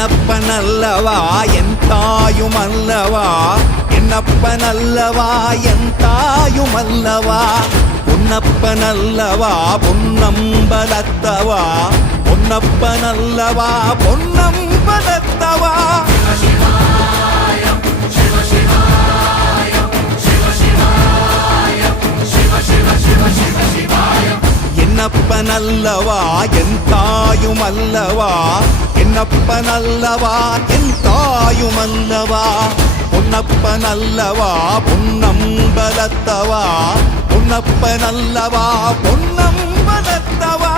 என்னப்பனல்லவா என் தாயுமல்லவா, என்னப்பனல்லவா என் தாயுமல்லவா, பொன்னப்பனல்லவா பொன்னம்பலத்தவா, பொன்னப்பனல்லவா பொன்னம்பலத்தவா. என்னப்பனல்லவா என் தாயுமல்லவா, என்னப்பனல்லவா என் தாயுமல்லவா, பொன்னப்பனல்லவா பொன்னம்பலத்தவா, பொன்னப்பனல்லவா பொன்னம்பலத்தவா.